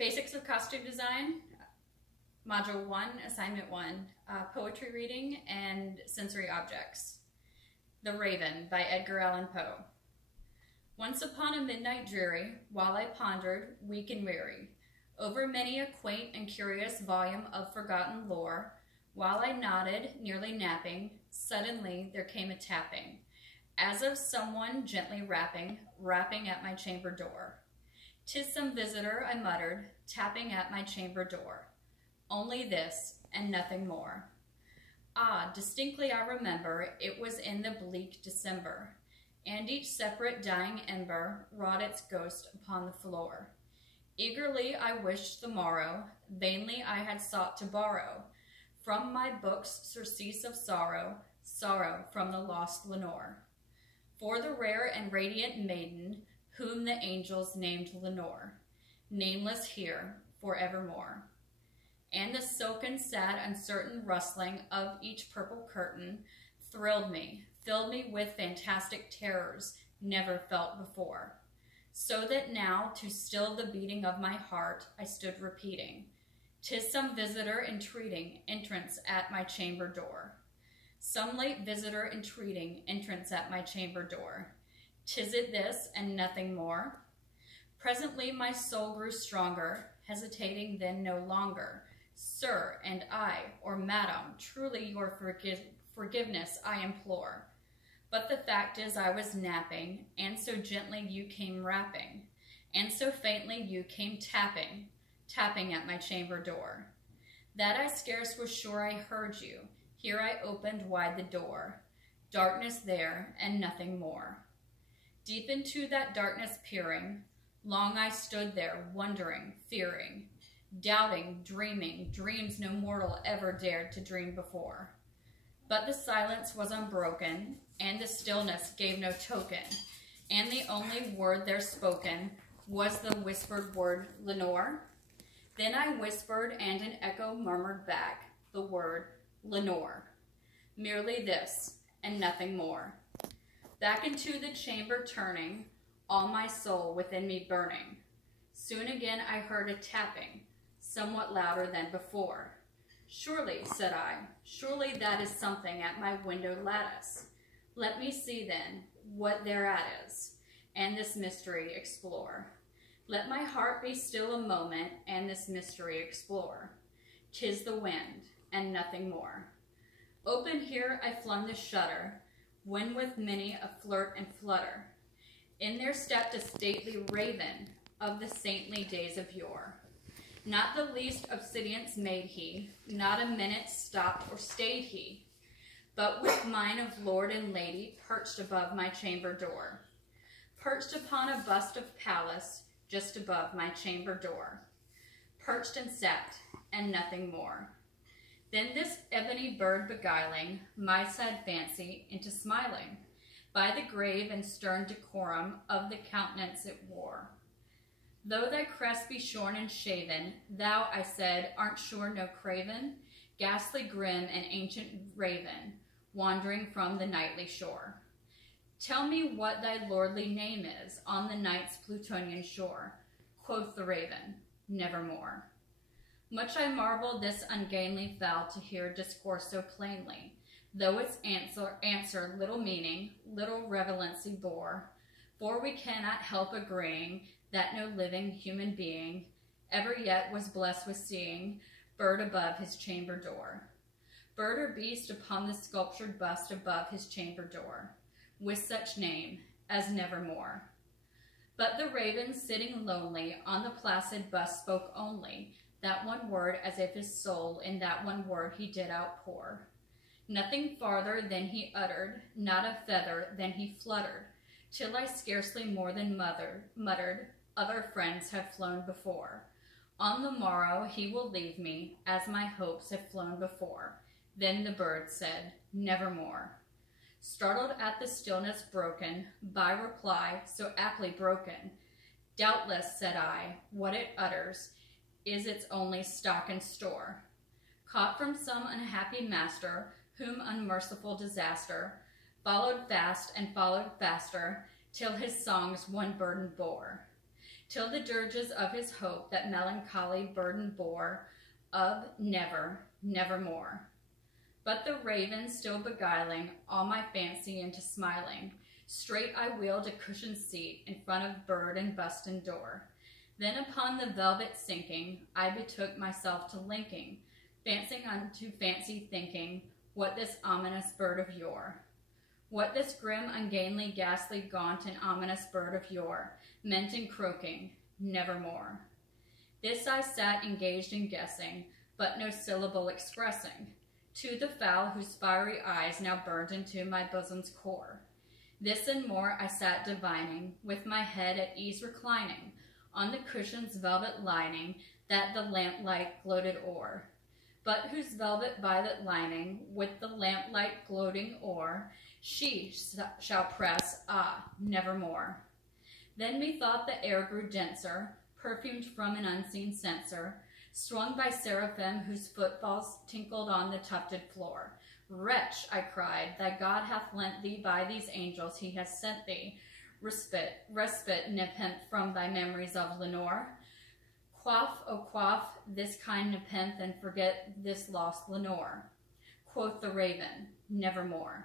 Basics of Costume Design, Module 1, Assignment 1, Poetry Reading and Sensory Objects. The Raven by Edgar Allan Poe. Once upon a midnight dreary, while I pondered, weak and weary, over many a quaint and curious volume of forgotten lore, while I nodded, nearly napping, suddenly there came a tapping, as of someone gently rapping at my chamber door. "'Tis some visitor," I muttered, tapping at my chamber door. Only this, and nothing more. Ah, distinctly I remember, it was in the bleak December, and each separate dying ember wrought its ghost upon the floor. Eagerly I wished the morrow, vainly I had sought to borrow from my books surcease of sorrow, sorrow from the lost Lenore. For the rare and radiant maiden, whom the angels named Lenore, nameless here forevermore. And the silken, sad, uncertain rustling of each purple curtain thrilled me, filled me with fantastic terrors never felt before. So that now, to still the beating of my heart, I stood repeating, "'Tis some visitor entreating entrance at my chamber door. Some late visitor entreating entrance at my chamber door. 'Tis it this, and nothing more?" Presently my soul grew stronger, hesitating then no longer. "Sir, and I, or madam, truly your forgiveness I implore. But the fact is I was napping, and so gently you came rapping, and so faintly you came tapping at my chamber door, that I scarce was sure I heard you. Here I opened wide the door. Darkness there, and nothing more. Deep into that darkness peering, long I stood there, wondering, fearing, doubting, dreaming, dreams no mortal ever dared to dream before. But the silence was unbroken, and the stillness gave no token, and the only word there spoken was the whispered word, "Lenore?" Then I whispered, and an echo murmured back the word, "Lenore." Merely this, and nothing more. Back into the chamber turning, all my soul within me burning. Soon again I heard a tapping, somewhat louder than before. "Surely," said I, "surely that is something at my window lattice. Let me see then what thereat is, and this mystery explore. Let my heart be still a moment, and this mystery explore. 'Tis the wind, and nothing more." Open here I flung the shutter, when with many a flirt and flutter, in there stepped a stately raven of the saintly days of yore. Not the least obedience made he, not a minute stopped or stayed he, but with mine of lord and lady perched above my chamber door, perched upon a bust of Pallas just above my chamber door, perched and sat, and nothing more. Then this ebony bird beguiling my sad fancy into smiling, by the grave and stern decorum of the countenance it wore. "Though thy crest be shorn and shaven, thou," I said, "art sure no craven, ghastly, grim, and ancient raven, wandering from the nightly shore. Tell me what thy lordly name is on the night's Plutonian shore." Quoth the raven, "Nevermore." Much I marveled this ungainly fowl to hear discourse so plainly, though its answer little meaning, little relevancy bore, for we cannot help agreeing that no living human being ever yet was blessed with seeing bird above his chamber door, bird or beast upon the sculptured bust above his chamber door, with such name as Nevermore. But the raven sitting lonely on the placid bust spoke only that one word, as if his soul in that one word he did outpour. Nothing farther than he uttered, not a feather than he fluttered, till I scarcely more than muttered, "Other friends have flown before. On the morrow he will leave me, as my hopes have flown before." Then the bird said, "Nevermore." Startled at the stillness broken by reply so aptly broken, "Doubtless," said I, "what it utters is its only stock and store, caught from some unhappy master, whom unmerciful disaster followed fast and followed faster, till his songs one burden bore. till the dirges of his hope that melancholy burden bore of never, nevermore. But the raven still beguiling all my fancy into smiling, straight I wheeled a cushioned seat in front of bird and bust and door. Then upon the velvet sinking, I betook myself to linking, fancying unto fancy thinking, what this ominous bird of yore, what this grim, ungainly, ghastly, gaunt, and ominous bird of yore meant in croaking, nevermore. This I sat engaged in guessing, but no syllable expressing, to the fowl whose fiery eyes now burned into my bosom's core. This and more I sat divining, with my head at ease reclining, on the cushion's velvet lining that the lamplight gloated o'er, but whose velvet violet lining, with the lamplight gloating o'er, she shall press, ah, nevermore. Then methought the air grew denser, perfumed from an unseen censer, swung by seraphim whose footfalls tinkled on the tufted floor. Wretch, I cried, thy God hath lent thee by these angels he has sent thee, respite, nepenthe from thy memories of Lenore. Quaff, oh quaff, this kind nepenthe, and forget this lost Lenore. Quoth the raven, nevermore.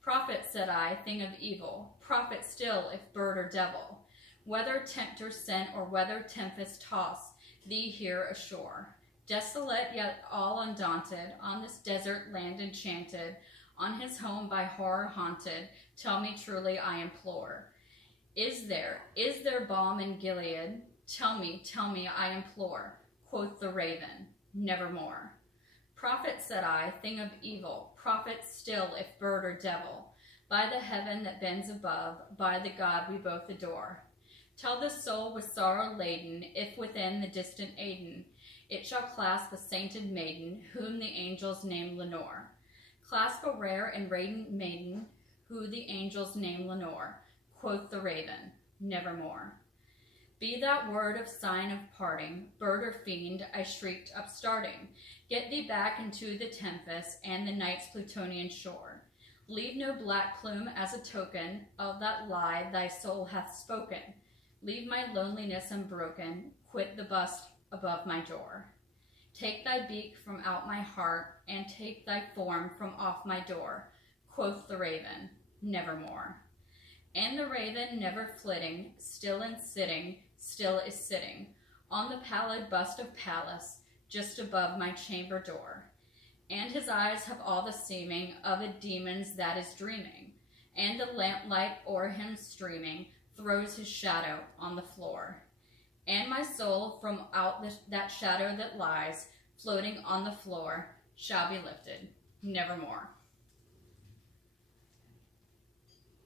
Prophet, said I, thing of evil, prophet still, if bird or devil, whether tempter sent or whether tempest toss thee here ashore. Desolate yet all undaunted, on this desert land enchanted, on his home by horror haunted, tell me truly, I implore. Is there balm in Gilead? Tell me, I implore. Quoth the raven, nevermore. Prophet, said I, thing of evil, prophet still, if bird or devil, by the heaven that bends above, by the God we both adore. Tell the soul with sorrow laden, if within the distant Aden, it shall clasp a sainted maiden, whom the angels name Lenore. Clasp a rare and radiant maiden, who the angels name Lenore. Quoth the raven, nevermore. Be that word of sign of parting, bird or fiend, I shrieked upstarting. Get thee back into the tempest and the night's Plutonian shore. Leave no black plume as a token of that lie thy soul hath spoken. Leave my loneliness unbroken, quit the bust above my door. Take thy beak from out my heart, and take thy form from off my door. Quoth the raven, nevermore. And the raven, never flitting, still and sitting, still is sitting, on the pallid bust of Pallas, just above my chamber door. And his eyes have all the seeming of a demon's that is dreaming, and the lamplight o'er him streaming throws his shadow on the floor. And my soul from out that shadow that lies floating on the floor shall be lifted, nevermore.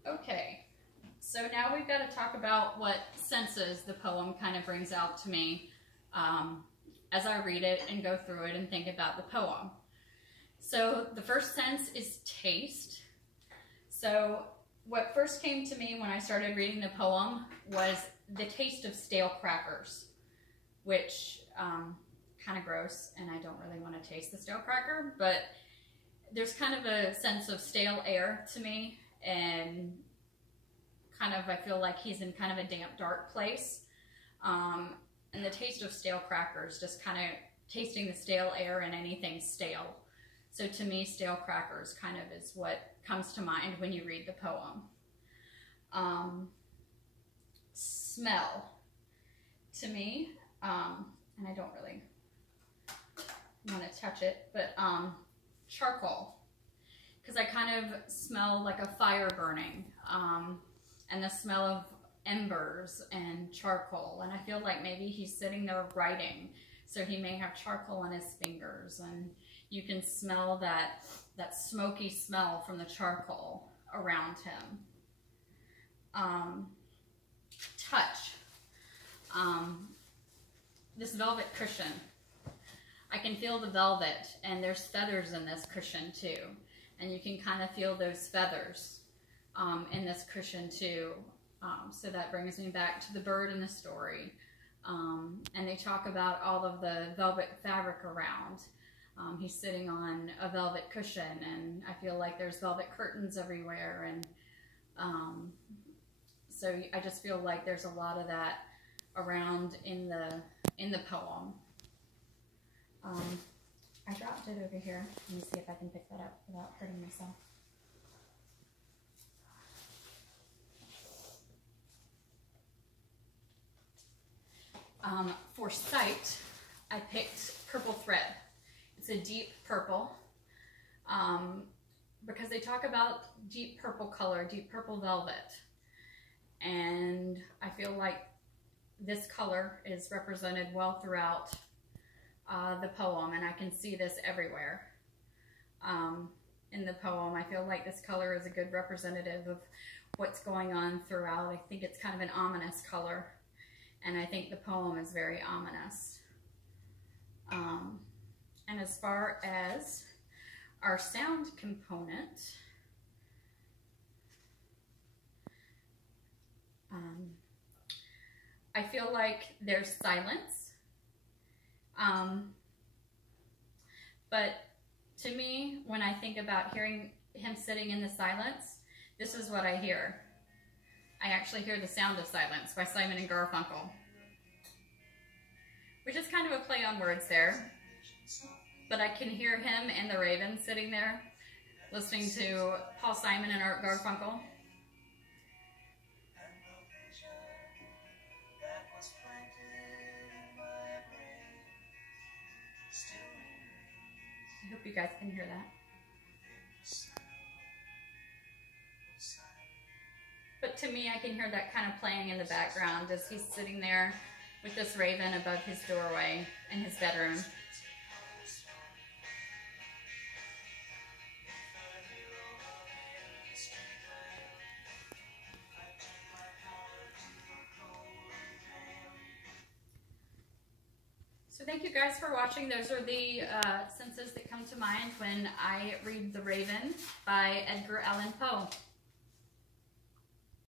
Okay, so now we've got to talk about what senses the poem kind of brings out to me as I read it and go through it and think about the poem. So the first sense is taste. So what first came to me when I started reading the poem was the taste of stale crackers, which kind of gross, and I don't really want to taste the stale cracker, but there's kind of a sense of stale air to me, and kind of I feel like he's in kind of a damp, dark place. And the taste of stale crackers, just kind of tasting the stale air and anything stale. So to me, stale crackers kind of is what comes to mind when you read the poem. Smell. To me, and I don't really want to touch it, but charcoal. Because I kind of smell like a fire burning, and the smell of embers and charcoal, and I feel like maybe he's sitting there writing, so he may have charcoal on his fingers, and you can smell that smoky smell from the charcoal around him. Touch. This velvet cushion. I can feel the velvet, and there's feathers in this cushion too, and you can kind of feel those feathers in this cushion too. So that brings me back to the bird in the story. And they talk about all of the velvet fabric around. He's sitting on a velvet cushion, and I feel like there's velvet curtains everywhere. And so I just feel like there's a lot of that around in the poem. I dropped it over here. Let me see if I can pick that up without hurting myself. For sight, I picked purple thread. It's a deep purple because they talk about deep purple color, deep purple velvet. And I feel like this color is represented well throughout the poem, and I can see this everywhere in the poem. I feel like this color is a good representative of what's going on throughout. I think it's kind of an ominous color, and I think the poem is very ominous. And as far as our sound component, I feel like there's silence, but to me, when I think about hearing him sitting in the silence, this is what I hear. I actually hear The Sound of Silence by Simon and Garfunkel, which is kind of a play on words there, but I can hear him and the Raven sitting there listening to Paul Simon and Art Garfunkel. I hope you guys can hear that. But to me, I can hear that kind of playing in the background as he's sitting there with this raven above his doorway in his bedroom. So thank you guys for watching. Those are the sentences that come to mind when I read The Raven by Edgar Allan Poe.